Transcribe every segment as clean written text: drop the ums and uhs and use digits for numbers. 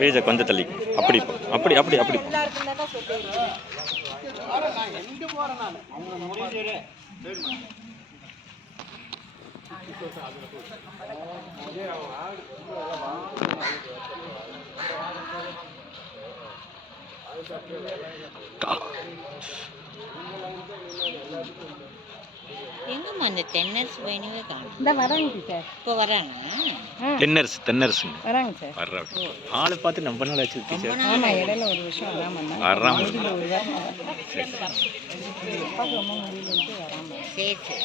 பேஜை கொஞ்சம் தள்ளி அப்படி அப்படி அப்படி அப்படி எங்கம்மா அந்த தென்னரசு பையனவே காணும். இந்த வராங்க சார், இப்போ வராங்க. தென்னரசு வராங்க சார். வர்றாங்க. ஆளை பார்த்து நம்ம நாள் ஆச்சு டீச்சர். ஆமா, இடையில ஒரு விஷயம் வராம வர்றாங்க. சரி சரி.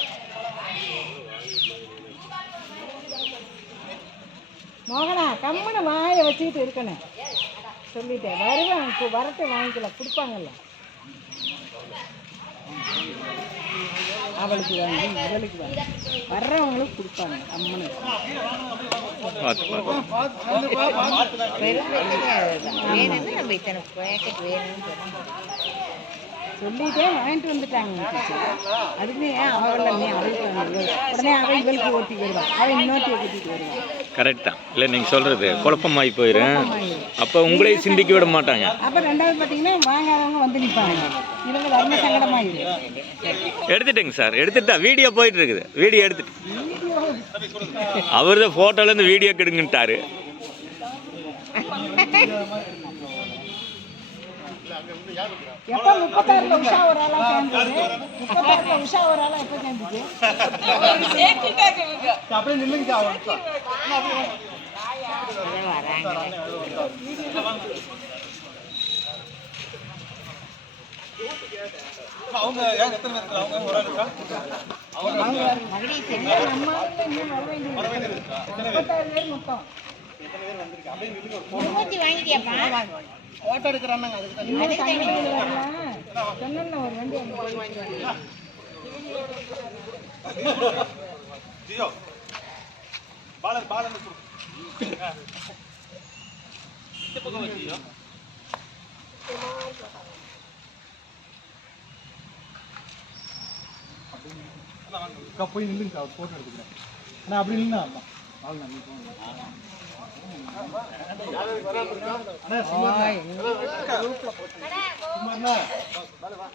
மோகனா கம்முன்னு வாயை வச்சுக்கிட்டு இருக்கணும் சொல்லிட்டேன். வருவேன், இப்போ வரத்தை வாங்கிக்கலாம், கொடுப்பாங்கல்ல. அவளுக்கு வாங்கி இவளுக்கு வாங்கி வர்றவங்களுக்கு கொடுப்பாங்க. அம்மனு வேணும்னு நம்ம இத்தனை பேக்கெட் வேணும்னு சொல்லிட்டே வாங்கிட்டு வந்துட்டாங்க. அதுக்குமே அவள நீ அவளுக்கு உடனே அவள் இவளுக்கு ஓட்டி வருவான், அவன் இன்னொருத்தையை கூட்டிட்டு வருவான். கரெக்ட் தான். இல்லை நீங்கள் சொல்கிறது குழப்பமாகி போயிடும். அப்போ உங்களையும் சிந்திக்க விட மாட்டாங்க. அப்போ ரெண்டாவது பார்த்தீங்கன்னா வாங்காதவங்க வந்து நிற்பாங்க. இவங்க வர்ண சங்கடமாகிடும். எடுத்துட்டேங்க சார், எடுத்துட்டா வீடியோ போயிட்டு இருக்குது. வீடியோ எடுத்துட்டு அவர் தான் ஃபோட்டோலேருந்து வீடியோ கெடுங்கன்ட்டாரு. எப்போ 36 உஷா ஒரு ஆளா சேர்ந்தது? 36 உஷா ஒரு ஆளா எப்போ சேர்ந்துச்சு? அப்படியே நில்லுங்க. அவங்க எத்தனை பேர்? அவங்க ஒரு ஆளுக்கா? அவங்க நம்ம இன்னும் வர வேண்டியது 36 பேர் மொத்தம். எத்தனை பேர் வந்திருக்கு? அப்படியே நில்லுங்க. வாங்கிட்டியாப்பா? போட்டோ எடுக்கிறாங்க. அதுக்கு சொன்ன ஒரு வண்டி ஜியோ பாலன் பாலன் இந்த பக்கம் வச்சியோ. போய் நில்லுங்க, போட்டோ எடுத்துக்கிறேன். ஆனால் அப்படி நின்னா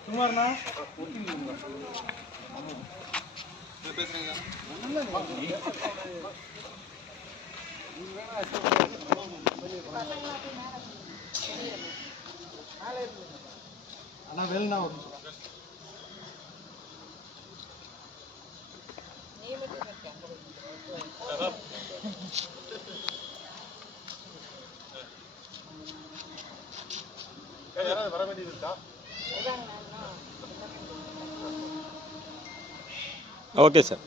சுமார்ண்ணா அண்ணா வெளினா ஒரு வர வேண்டியது இருக்கா? Okay sir.